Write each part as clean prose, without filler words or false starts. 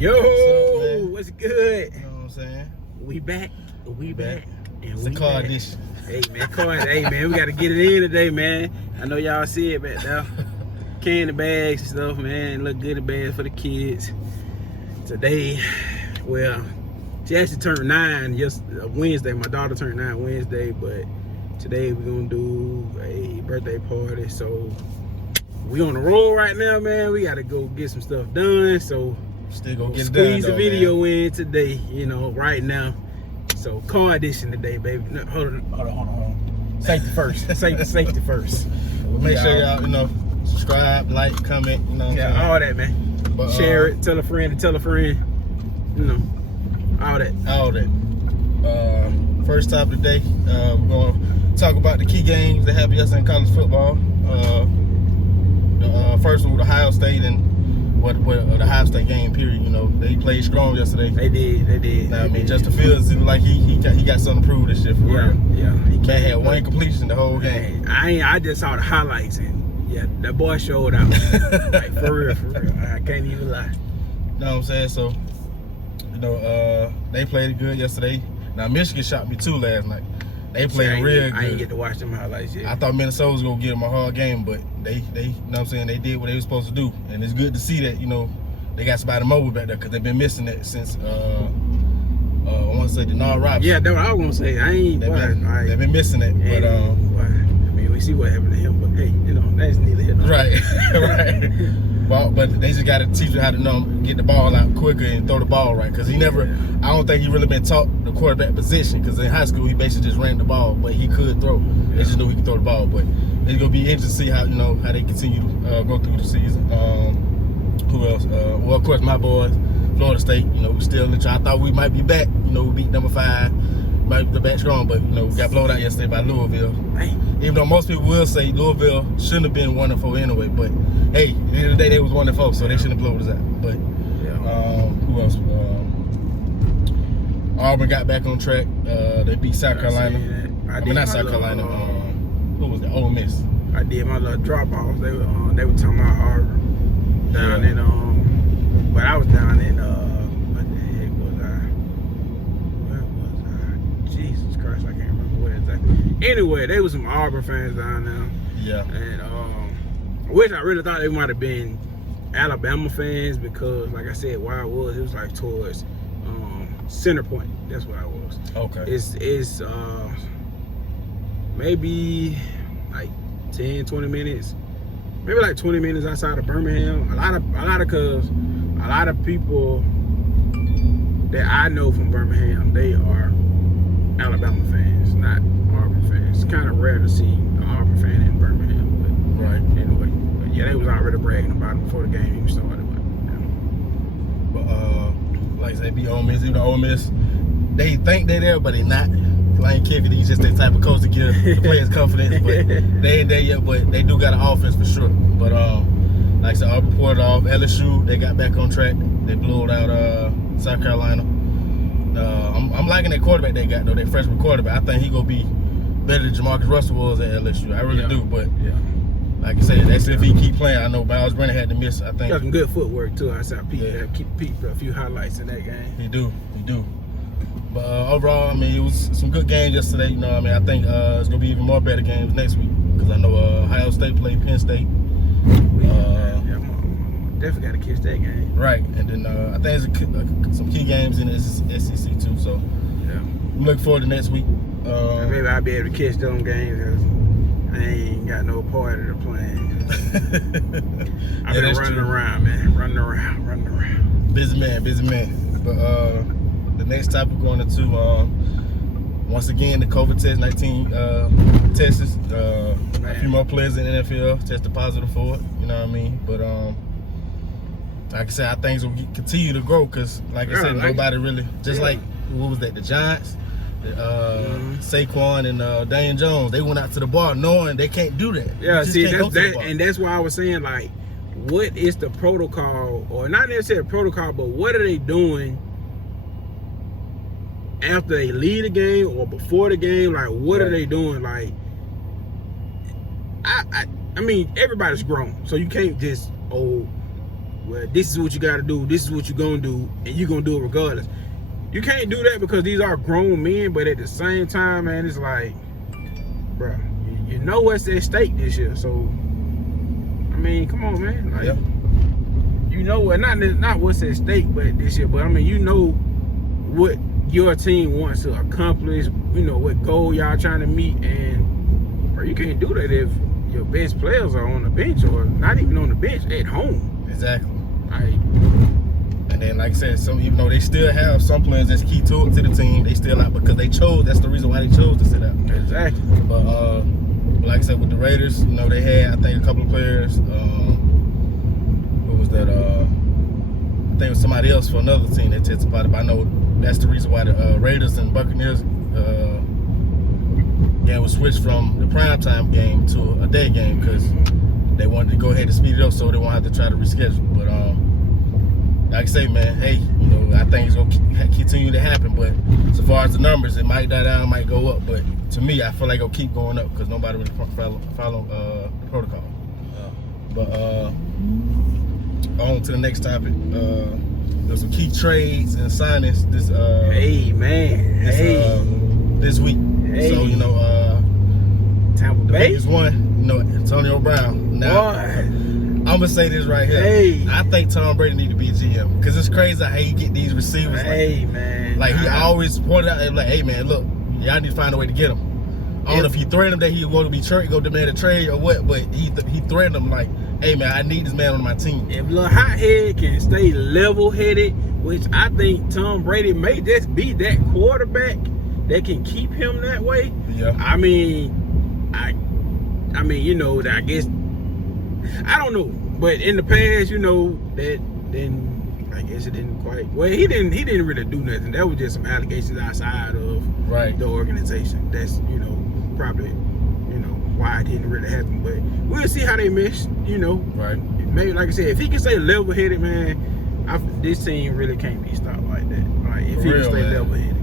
Yo, what's good? You know what I'm saying? We back. We back. And it's a car edition. Hey man, we gotta get it in today, man. I know y'all see it back there. Candy bags and stuff, man. Look good bags for the kids. Today, well, she actually turned 9 Wednesday. My daughter turned 9 Wednesday, but today we're gonna do a birthday party. So we on the road right now, man. We gotta go get some stuff done. So still gonna get squeeze done, the video in today, right now. So car edition today, baby. No, hold on. Safety first. Safety first. Make sure y'all, subscribe, like, comment, all that, man. But, share it, tell a friend, all that. First topic today, we're gonna talk about the key games that happened yesterday in college football. The first one with Ohio State and the Ohio State game period. They played strong yesterday. They did. Justin Fields seemed like he got something to prove this year for real. Yeah. He had one incompletion the whole game. I just saw the highlights and that boy showed out. Like for real. I can't even lie. You know what I'm saying? So, they played good yesterday. Now Michigan shot me too last night. They played real good. I didn't get to watch them highlights yet. I thought Minnesota was gonna give them a hard game, but they you know what I'm saying, they did what they were supposed to do. And it's good to see that, they got somebody mobile back there because they've been missing it since I want to say Denard Robinson. Yeah, that's what I was gonna say. They've been missing it. But we see what happened to him, but hey, that's neither here nor there. Right. But they just got to teach you how to get the ball out quicker and throw the ball right. Because I don't think he really been taught the quarterback position. Because in high school, he basically just ran the ball, but he could throw. They just knew he could throw the ball. But it's gonna be interesting to see how how they continue to go through the season. Who else? Well, of course, my boys, Florida State. We still in the try. I thought we might be back. We beat number 5. Might be back strong, but we got blown out yesterday by Louisville. Even though most people will say Louisville shouldn't have been 1-4 anyway, but hey, at the end of the day they was 1-4, so they shouldn't have blown us out. But who else? Auburn got back on track. They beat South Carolina. Not South Carolina. Who was it? Ole Miss. I did my little drop offs. They were talking about Auburn down in but I was down in what the heck was I? Where was I? Jesus Christ, I can't remember where exactly. Anyway, they was some Auburn fans down there. Yeah. And which I really thought they might have been Alabama fans because, like I said, where I was, it was like towards Center Point. That's where I was. Okay. It's maybe like 10, 20 minutes. Maybe like 20 minutes outside of Birmingham. A lot of people that I know from Birmingham, they are Alabama fans, not Auburn fans. It's kind of rare to see an Auburn fan in Birmingham, but right. Anyway, but yeah, they was already bragging about it before the game even started. But like I said, be Ole Miss. Even Ole Miss, they think they're there, but they're not. Lane Kiffin, he's just that type of coach to give the players confidence, but they ain't there yet. But they do got an offense for sure. But like I said, Auburn pulled off. LSU, they got back on track. They blew out South Carolina. I'm liking that quarterback they got though. That freshman quarterback. I think he gonna be better than Jamarcus Russell was at LSU. I really do. But like I said, that's if he keep playing. I know Miles Brennan had to miss. I think got some good footwork too. I saw Pete a few highlights in that game. He do. But overall, it was some good games yesterday. I think it's gonna be even more better games next week because I know Ohio State played Penn State. Definitely got to catch that game. Right, and then I think there's some key games in the SEC too. So I'm looking forward to next week. Maybe I'll be able to catch them games. I ain't got no part of the plan. I've been running around, man. Running around. Busy man. But the next topic we're going into, once again, the COVID-19 tests. A few more players in the NFL tested positive for it. You know what I mean? But like I said, I think it'll continue to grow because, like I said, nobody really. Just like what was that? The Giants, Saquon and Daniel Jones. They went out to the bar knowing they can't do that. Yeah, see, that's why I was saying, like, what is the protocol, or not necessarily protocol, but what are they doing after they leave the game or before the game? Like, what are they doing? Like, I mean, everybody's grown, so you can't just well, this is what you got to do, this is what you're going to do, and you're going to do it regardless. You can't do that because these are grown men, but at the same time, man, it's like, bro, you know what's at stake this year. So, I mean, come on, man. Like, you know what, not what's at stake, but this year, but I mean, you know what your team wants to accomplish, you know, what goal y'all trying to meet, and bro, you can't do that if your best players are on the bench or not even on the bench at home. Exactly. Like, and then, like I said, even though they still have some players that's key to the team, they still out because they chose. That's the reason why they chose to sit out. Exactly. But like I said, with the Raiders, you know, they had, I think, a couple of players. Who was that? I think it was somebody else for another team that tested about it. But I know that's the reason why the Raiders and Buccaneers game was switched from the primetime game to a day game because they wanted to go ahead and speed it up so they won't have to try to reschedule. But like I say, man, hey, you know, I think it's gonna continue to happen. But so far as the numbers, it might die down, might go up. But to me, I feel like it'll keep going up because nobody really follow the protocol. But on to the next topic. There's some key trades and signings this this week. Hey. So you know, Tampa the Bay biggest one, you know, Antonio Brown. Now, I'm gonna say this right here. Hey. I think Tom Brady need to be a GM because it's crazy how he get these receivers. Like he always pointed out, like, hey man, look, y'all need to find a way to get him. I don't know if he threatened him that he want to be traded, go demand a trade or what, but he threatened him like, hey man, I need this man on my team. If little hothead can stay level-headed, which I think Tom Brady may just be that quarterback that can keep him that way. Yeah. I mean, you know, I guess I don't know, but in the past, you know, that then I guess it didn't quite. Well, he didn't really do nothing. That was just some allegations outside of the organization. That's, you know, probably, you know, why it didn't really happen. But we'll see how they mesh. You know, maybe like I said, if he can stay level-headed, man, this team really can't be stopped like that. Like if he can stay level-headed.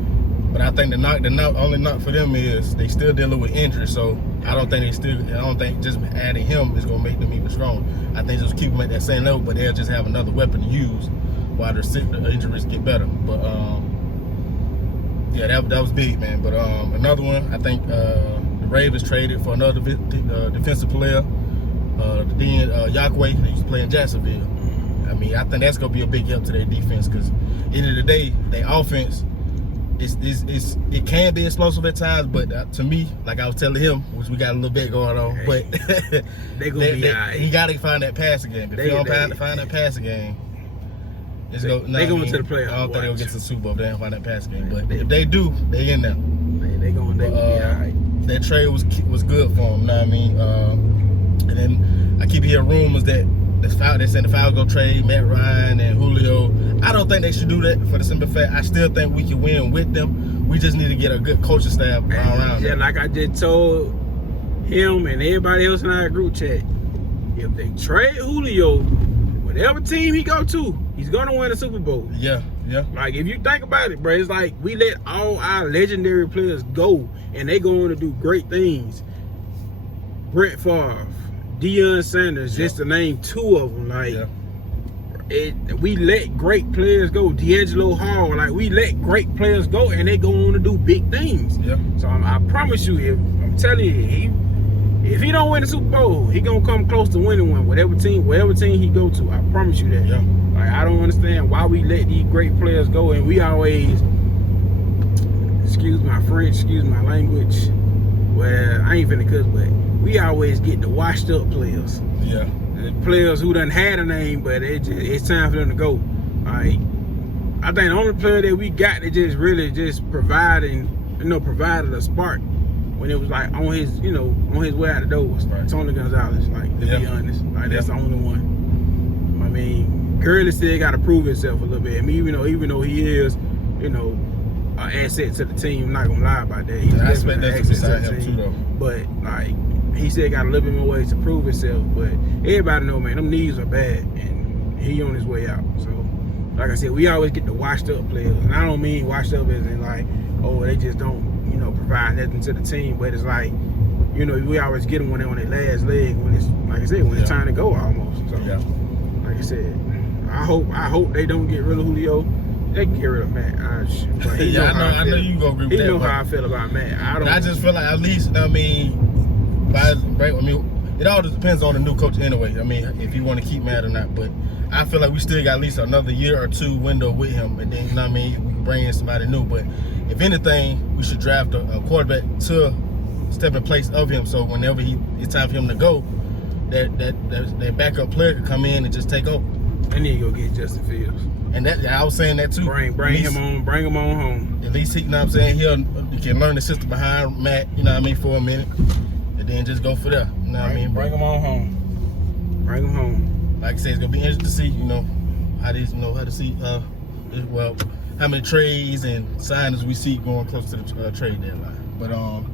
But I think the only knock for them is they still dealing with injury. So I don't think just adding him is gonna make them even stronger. I think just keep them at that same level, but they'll just have another weapon to use while the injuries get better. But yeah, that was big, man. But another one, I think the Ravens traded for another defensive player, Yahweh, that used to play in Jacksonville. I mean, I think that's gonna be a big help to their defense because at the end of the day, their offense. It can be explosive at times, but to me, like I was telling him, which we got a little bit going on, but they gonna be all right. He got to find that passing game. If they don't find that passing game, they going to the playoffs. I don't think they'll get to the Super Bowl if they don't find that passing game. But if they do, they in there. They gonna be all right. That trade was good for them. You know what I mean? And then I keep hearing rumors that they said the Falcons gonna trade Matt Ryan and Julio. I don't think they should do that for the simple fact I still think we can win with them. We just need to get a good coaching staff around. Yeah, like I just told him and everybody else in our group chat, if they trade Julio, whatever team he go to, he's gonna win a Super Bowl. Yeah. Like if you think about it, bro, it's like we let all our legendary players go and they go on to do great things. Brett Favre, Deion Sanders, just to name two of them. Like, we let great players go. D'Angelo Hall, like we let great players go, and they go on to do big things. Yeah. So I promise you, I'm telling you, if he don't win the Super Bowl, he gonna come close to winning one. Whatever team he go to, I promise you that. Yeah. Like I don't understand why we let these great players go, and we always, excuse my French, excuse my language. Well, I ain't finna cuss, but we always get the washed up players. Yeah. The players who done had a name, but it's time for them to go. Like, I think the only player that we got that just really just provided a spark when it was like on his way out the door was Tony Gonzalez. Like, to be honest, like that's the only one. I mean, Gurley still got to prove himself a little bit. I mean, even though he is, an asset to the team. I'm not gonna lie about that. He's I expect that to be him too, though. But like, he still got a little bit more ways to prove himself. But everybody know, man, them knees are bad, and he on his way out. So, like I said, we always get the washed up players, and I don't mean washed up as in like, oh, they just don't, provide nothing to the team. But it's like, we always get them when they're on their last leg. When it's like I said, when it's time to go almost. So, like I said, I hope they don't get rid of Julio. They can get rid of Matt. But he I know you gonna agree with that. He know how I feel about Matt. I just feel like at least it all just depends on the new coach anyway. I mean, if you want to keep Matt or not. But I feel like we still got at least another year or two window with him, and then we can bring in somebody new. But if anything, we should draft a quarterback to step in place of him. So whenever it's time for him to go, that backup player can come in and just take over. I need to go get Justin Fields. And I was saying that too. Bring him on home. At least he can learn the system behind Matt, for a minute. And then just go for that. You know what I mean? Bring him on home. Bring him home. Like I said, it's gonna be interesting to see, how many trades and signings we see going close to the trade deadline. But on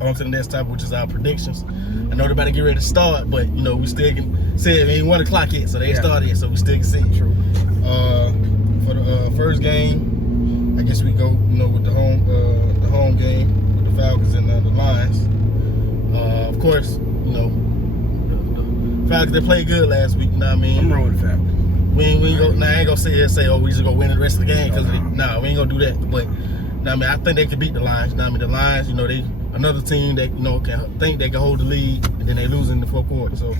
to the next topic, which is our predictions. I know they're about to get ready to start, but we still can say it ain't 1 o'clock yet, so they ain't started yet, so we still can see it. True. For the first game, I guess we go, with the home game with the Falcons and the Lions. Of course, the Falcons, they played good last week. You know what I mean? I'm wrong with the Falcons. We ain't gonna sit here and say, we just gonna win the rest of the game because we ain't gonna do that. But I think they can beat the Lions. The Lions, they another team that can think they can hold the lead, and then they lose in the fourth quarter. So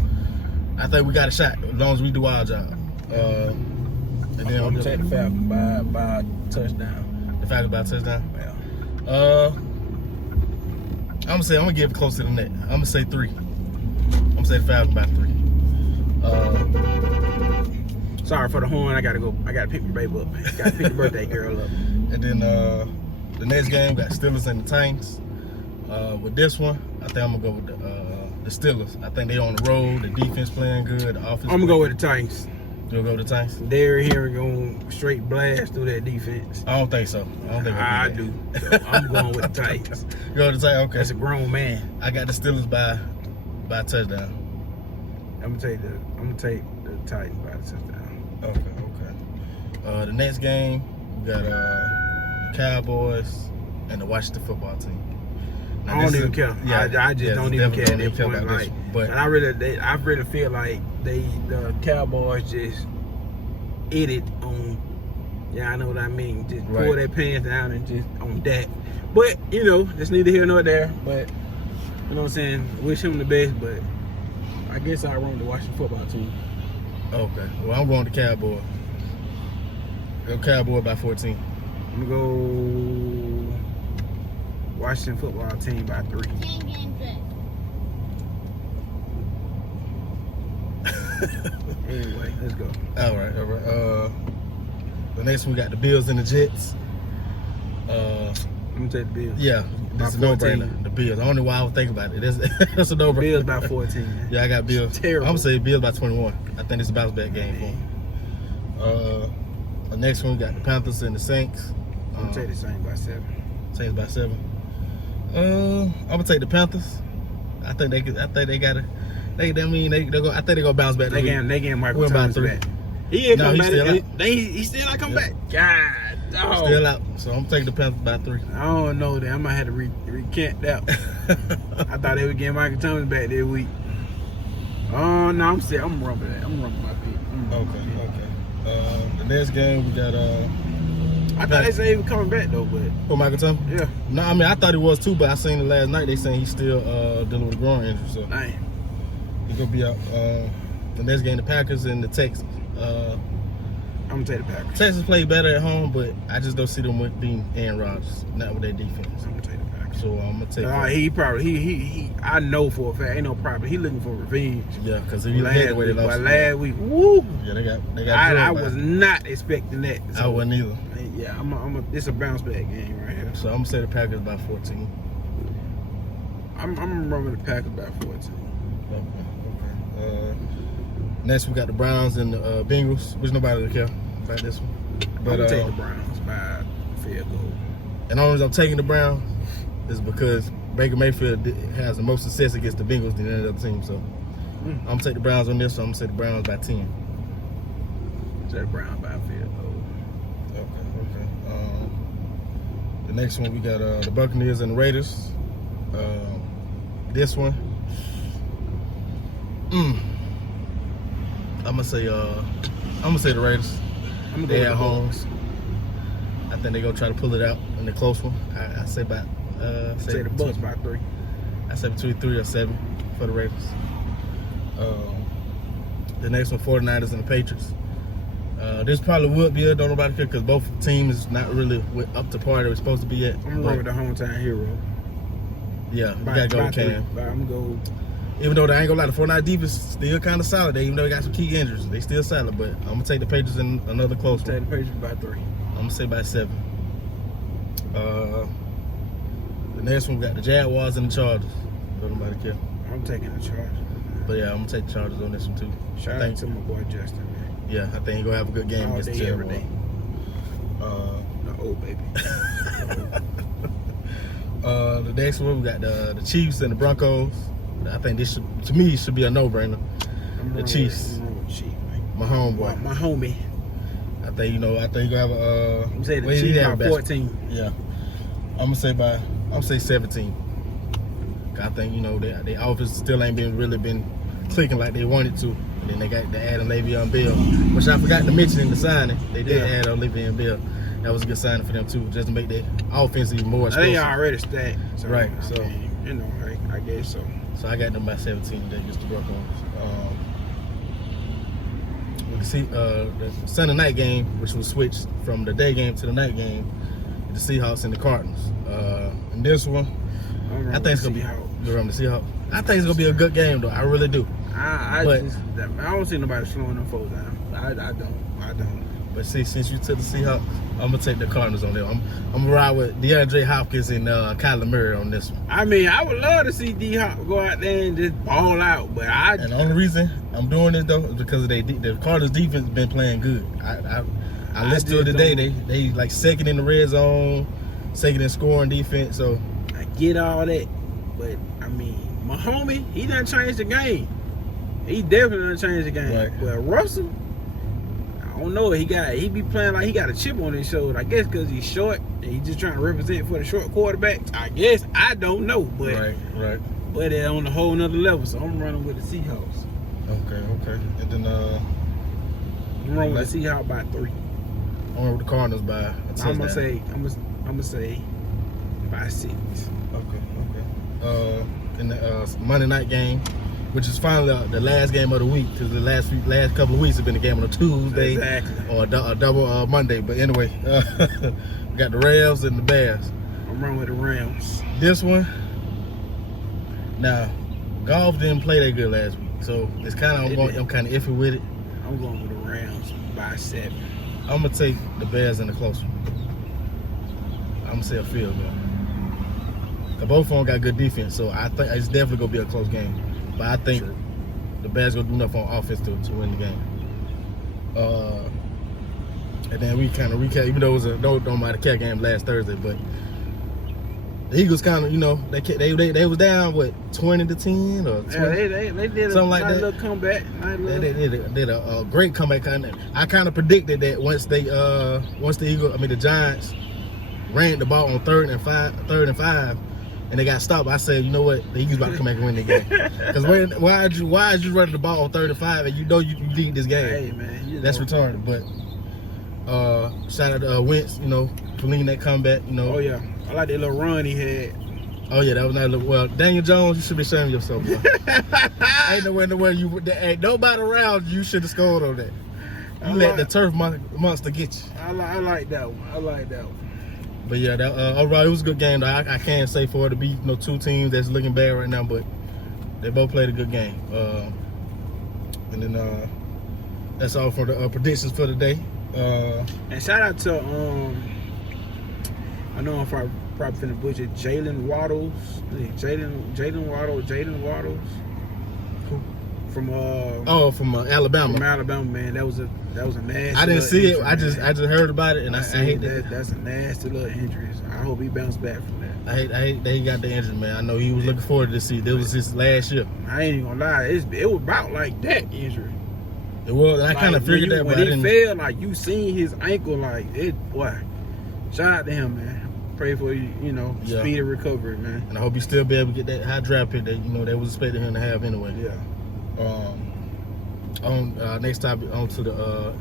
I think we got a shot as long as we do our job. And then I'm gonna take the Falcons by a touchdown. The Falcons by a touchdown. Yeah. I'm gonna give it close to the net. I'm gonna say 3. I'm gonna say the Falcons by 3. Sorry for the horn. I gotta go. I gotta pick my baby up. Gotta pick the birthday girl up. And then the next game got Steelers and the Titans. With this one, I think I'm gonna go with the Steelers. I think they on the road. The defense playing good. The offense. I'm gonna go with the Titans. You'll go with the Titans? Derrick Henry going straight blast through that defense. I don't think so. I do. So I'm going with the Titans. You go with the Titans? Okay. That's a grown man. I got the Steelers by a touchdown. I'm gonna take the Titans by a touchdown. Okay. The next game we got the Cowboys and the Washington football team. Now, I don't even care. I just don't even care at that point. Like, but I really feel like the Cowboys just ate it on. Yeah, I know what I mean. Just pull their pants down and just on that. But that's neither here nor there. But you know what I'm saying. Wish him the best. But I guess I run the Washington football team. Okay. Well, I'm going to Cowboys. Go Cowboy by 14. I'm gonna go Washington football team by 3. Anyway, let's go. All right. The next one we got the Bills and the Jets. I'm gonna take the Bills. Yeah, that's a no-brainer. The Bills. I don't know why I would think about it. That's a no-brainer. Bills by 14. Yeah, I got Bills. Terrible. I'm gonna say Bills by 21. I think it's a bounce back game for them. The next one we got the Panthers and the Saints. I'm gonna take the Saints by 7. Saints by 7. I'm gonna take the Panthers. I think they got it. I think they're gonna bounce back. They getting Michael Thomas back. He ain't coming back. He's still not coming back. God, dog. Still out. So I'm taking the Panthers by 3. I don't know that. I might have to recant that. I thought they were getting Michael Thomas back this week. Oh no, I'm rumbling that. I'm rumbling my feet. Okay. The next game we got I thought they said he was coming back though, but for Michael Thomas? Yeah. No, I mean I thought he was too, but I seen it last night. They saying he's still dealing with a groin injury, so he's gonna be out. The next game, the Packers and the Texans. I'm gonna take the Packers. Texans play better at home, but I just don't see them with being Aaron Rodgers, not with their defense. I'm gonna take the Packers. So I'm gonna take. He probably he. I know for a fact, ain't no problem. He looking for revenge. Yeah, because he had the way they lost. Last week, woo. Yeah, they got. I was not expecting that. So, I wasn't either. Yeah, it's a bounce back game right here. So I'm gonna say the Packers by 14. I'm running the Packers by 14. Okay. Next we got the Browns and the Bengals, which nobody will care about this one. But I'm gonna take the Browns by field goal. And the only reason I'm taking the Browns is because Baker Mayfield has the most success against the Bengals than any other team. So I'm gonna take the Browns on this. So I'm gonna say the Browns by 10. Take the Browns by field goal. Okay. The next one we got the Buccaneers and the Raiders. This one, I'm gonna say I'm gonna say the Raiders. I'm gonna They go at with the home. Bucks. I think they're gonna try to pull it out in the close one. I say about Say the Bucks by 3. I say between 3 or 7 for the Raiders. The next one, 49ers and the Patriots. This probably would be a don't nobody care because both teams not really up to par they were supposed to be at. I'm gonna run with the hometown hero. Yeah, we gotta go with Cam. I'm gonna go. Even though they ain't gonna lie, the 49 defense still kind of solid. Even though they got some key injuries, they still solid. But I'm gonna take the Patriots in another close one. Take the Patriots by 3. I'm gonna say by 7. The next one we got the Jaguars and the Chargers. Don't nobody care. I'm taking the Chargers. But yeah, I'm gonna take the Chargers on this one too. Shout out to my boy Justin, man. Yeah, I think he's gonna have a good game All against the day, Jaguars. every day. The old baby. The next one we got the Chiefs and the Broncos. I think this should, to me, should be a no-brainer. The Chiefs. My homeboy. My homie. I think you're gonna have a. I'm saying the Chiefs by 14. Yeah, I'm gonna say 17. I think their offense still ain't really been clicking like they wanted to. And then they got to add Le'Veon Bell, which I forgot to mention in the signing. They did add Le'Veon Bell. That was a good signing for them too, just to make their offense even more explosive. They already stacked. So, right. So I mean, I guess so. So I got them by 17 today, just to work on. We can see the Sunday night game, which was switched from the day game to the night game, the Seahawks and the Cardinals. And this one, I think it's gonna be the Seahawks. I think it's gonna be a good game though. I really do. I don't see nobody slowing them folks down. I don't. But see, since you took the Seahawks, I'm gonna take the Cardinals on there. I'm gonna ride with DeAndre Hopkins and Kyler Murray on this one. I mean, I would love to see D-Hop go out there and just ball out, but And the only reason I'm doing this though is because of the Cardinals defense been playing good. I listened to it today. They like second in the red zone, second in scoring defense. So I get all that, but I mean, my homie, he done changed the game. He definitely done changed the game. Right. But Russell, I don't know. He be playing like he got a chip on his shoulder. I guess because he's short and he's just trying to represent for the short quarterbacks. I guess I don't know, but right. But they're on a whole nother level. So I'm running with the Seahawks. Okay. And then I'm running with the Seahawks by 3. I'm running with the Cardinals by a touchdown. I'm gonna say by 6. Okay. In the Monday night game, which is finally the last game of the week, because the last couple of weeks have been a game on a Tuesday or a double Monday. But anyway, we got the Rams and the Bears. I'm running with the Rams. This one, now, golf didn't play that good last week, so it's kind of I'm kind of iffy with it. I'm going with the Rams by 7. I'm gonna take the Bears in the close one. I'm gonna say a field goal. Both of them got good defense, so I think it's definitely gonna be a close game. But I think the Bears gonna do enough on offense to win the game. And then we kind of recap, even though it was a don't matter cat game last Thursday, but the Eagles kind of they was down 20-10 or 20, they did something like that. Little comeback. They did a great comeback. I kind of predicted that once the Giants ran the ball on 3rd and 5. And they got stopped. I said, you know what? The Eagles about to come back and win the game. Because why is you running the ball on 3rd and 5 and you know you lead this game? Hey man, that's retarded. But shout out to Wentz, for leading that comeback. Oh yeah, I like that little run he had. Oh yeah, that was not well. Daniel Jones, you should be ashamed of yourself. Ain't nowhere ain't nobody around you should have scored on that. You let the turf monster get you. I like that one. But yeah, overall, it was a good game. I can't say for it to be two teams that's looking bad right now, but they both played a good game. And then that's all for the predictions for the day. And shout out to I know I'm probably finna butcher Jalen Waddles. Jaden Waddles. From Alabama. From Alabama, man. That was a nasty. I didn't see injury, it. I just heard about it, and I hate that. That's a nasty little injury. I hope he bounced back from that. I hate that he got the injury, man. I know he was looking forward to this season. This was his last year. I ain't even gonna lie. It was about like that injury. It was. I kind of figured that, but I didn't. When he fell, like you seen his ankle, like it. Boy, shout out to him, man. Pray for speedy recovery, man. And I hope he still be able to get that high draft pick that they was expecting him to have anyway. Yeah. On next topic, on to the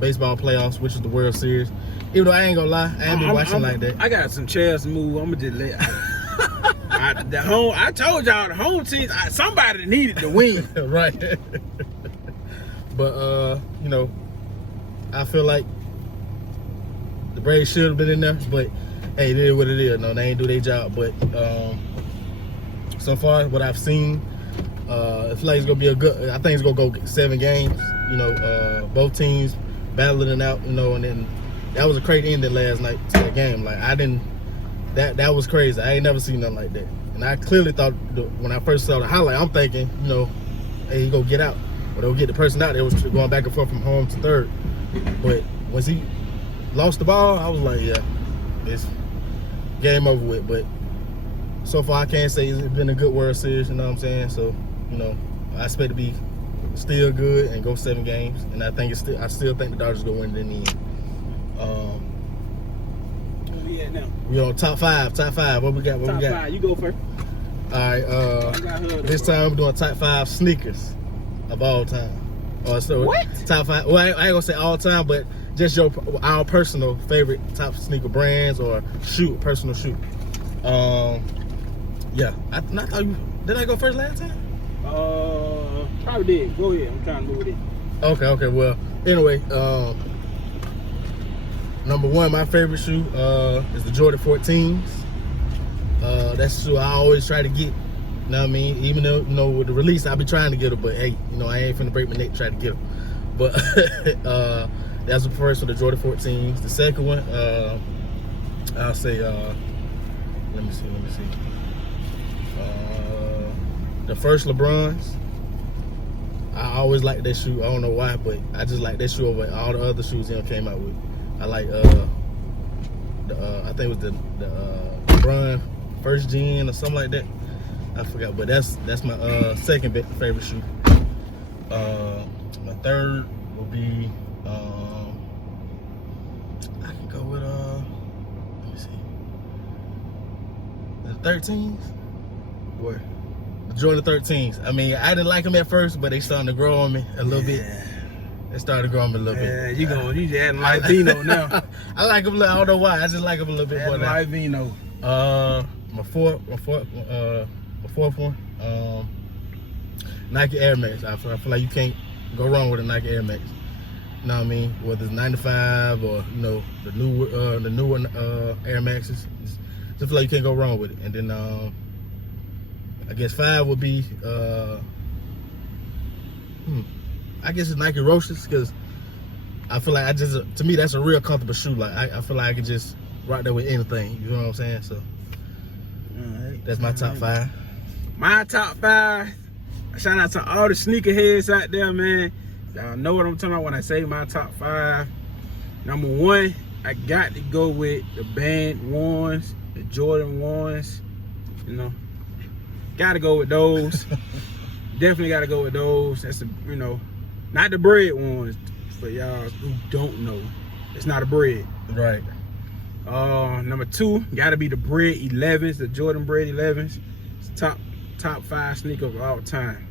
baseball playoffs, which is the World Series. Even though I ain't gonna lie, I ain't been watching like that. I got some chairs to move. I'm gonna just let. I told y'all the home team. Somebody needed to win. Right. But you know, I feel like the Braves should have been in there. But hey, it is what it is. No, they ain't do their job. But so far, what I've seen, I feel like it's gonna be a good. I think it's gonna go 7 games. You know, both teams battling it out. You know, and then that was a crazy ending last night to the game. Like I didn't. That was crazy. I ain't never seen nothing like that. And I clearly thought when I first saw the highlight, I'm thinking, you know, hey, he go get out. Or they'll get the person out. They was going back and forth from home to third. But once he lost the ball, I was like, yeah, it's game over with. But so far, I can't say it's been a good World Series. You know what I'm saying? So, you know, I expect to be still good and go 7 games. And I still think the Dodgers gonna win it in the end. Now. We on top five. What we got? Top 5. You go first. All right. This time we're doing top 5 sneakers of all time. So what? Top 5. Well, I ain't gonna say all time, but just our personal favorite top sneaker brands or personal shoe. Yeah. I thought did I go first last time? Probably did. Go ahead. I'm trying to move it. Okay. Well, anyway, number 1, my favorite shoe is the Jordan 14s. That's the shoe I always try to get. You know what I mean? Even though, you know, with the release, I'll be trying to get them. But, hey, you know, I ain't finna break my neck to try to get them. But that's the first one, the Jordan 14s. The second one, I'll say, let me see. The first LeBrons. I always liked that shoe. I don't know why, but I just like that shoe over all the other shoes he came out with. I like I think it was the LeBron first gen or something like that. I forgot, but that's my second favorite shoe. My third will be I can go with let me see, the 13s. Boy, the Jordan 13s. I mean, I didn't like them at first, but they starting to grow on me a little bit. It started to grow on me a little bit. You just adding like Vino now. I like them. I don't know why. I just like them a little bit more. Like Vino. My fourth one. Nike Air Max. I feel like you can't go wrong with a Nike Air Max. You know what I mean? Whether it's 95 or you know the newer Air Maxes, just feel like you can't go wrong with it. And then I guess 5 would be I guess it's Nike Roaches because I feel like to me that's a real comfortable shoe. Like I feel like I could just rock that with anything. You know what I'm saying? So that's my top 5. My top 5. Shout out to all the sneakerheads out there, man. Y'all know what I'm talking about when I say my top 5. Number 1, I got to go with the Band ones, the Jordan ones. You know, got to go with those. Definitely got to go with those. That's you know. Not the bread ones, for y'all who don't know. It's not a bread. Right. Number 2, gotta be the bread 11s, the Jordan bread 11s. It's top 5 sneaker of all time.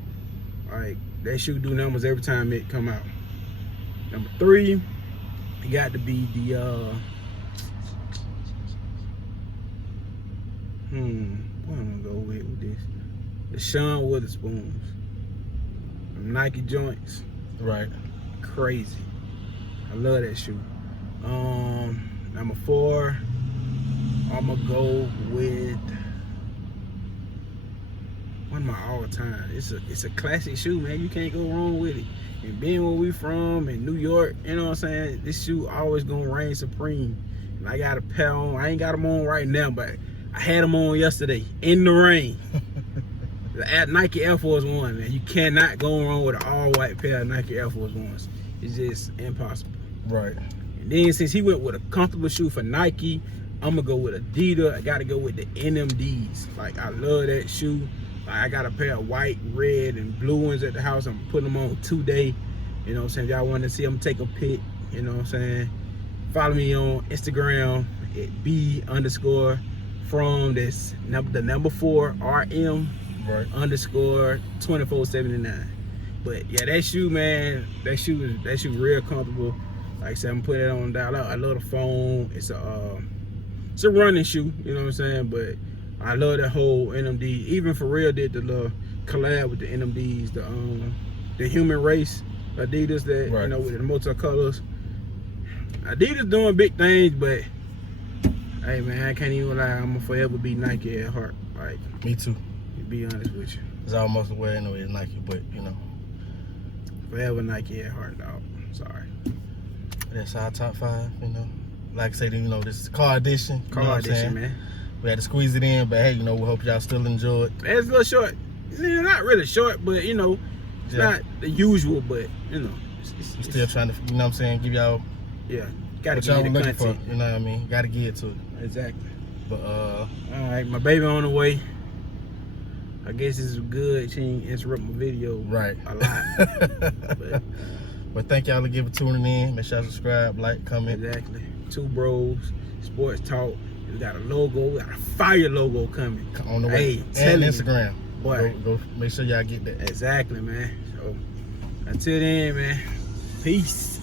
Like that shoe do numbers every time it come out. Number 3, it got to be the what am I gonna go with this? The Sean Witherspoons. Nike joints. Right. Crazy. I love that shoe. Number 4, I'm gonna go with one of my all time. It's a classic shoe, man. You can't go wrong with it. And being where we from in New York, you know what I'm saying? This shoe always gonna reign supreme. And I got a pair on. I ain't got them on right now, but I had them on yesterday in the rain. The Nike Air Force One, man. You cannot go wrong with an all-white pair of Nike Air Force Ones. It's just impossible. Right. And then since he went with a comfortable shoe for Nike, I'm gonna go with Adidas. I gotta go with the NMDs. Like I love that shoe. Like, I got a pair of white, red, and blue ones at the house. I'm putting them on today. You know what I'm saying? Y'all want to see them take a pic. You know what I'm saying? Follow me on Instagram at B_from the number 4 RM. Right. _2479. But yeah, that shoe, man, that shoe real comfortable. Like I said, I'm putting it on down. I love the foam. It's a running shoe, you know what I'm saying? But I love that whole NMD. Even For Real did the little collab with the NMDs, the Human Race Adidas that right. You know, with the multicolors. Adidas doing big things, but hey man, I can't even lie. I'm gonna forever be Nike at heart. Like me too. To be honest with you, it's almost the way anyway. It's Nike, but you know, forever Nike at heart, dog. Sorry. That's our top 5. You know, like I said, you know, this is car edition. Car edition, man. We had to squeeze it in, but hey, you know, we hope y'all still enjoy it. It's a little short. It's not really short, but you know, it's not the usual. But you know, I'm still trying to, you know what I'm saying, give y'all. Yeah, gotta what y'all get the looking content. for, you know what I mean? Gotta get it to it. Exactly. But all right, my baby on the way. I guess this is good. She ain't interrupt my video right a lot. but thank y'all for tuning in. Make sure y'all subscribe, like, comment. Exactly. Two Bros Sports Talk. We got a logo. We got a fire logo coming On the way. Hey, and Instagram. Boy. Go make sure y'all get that. Exactly, man. So until then, man. Peace.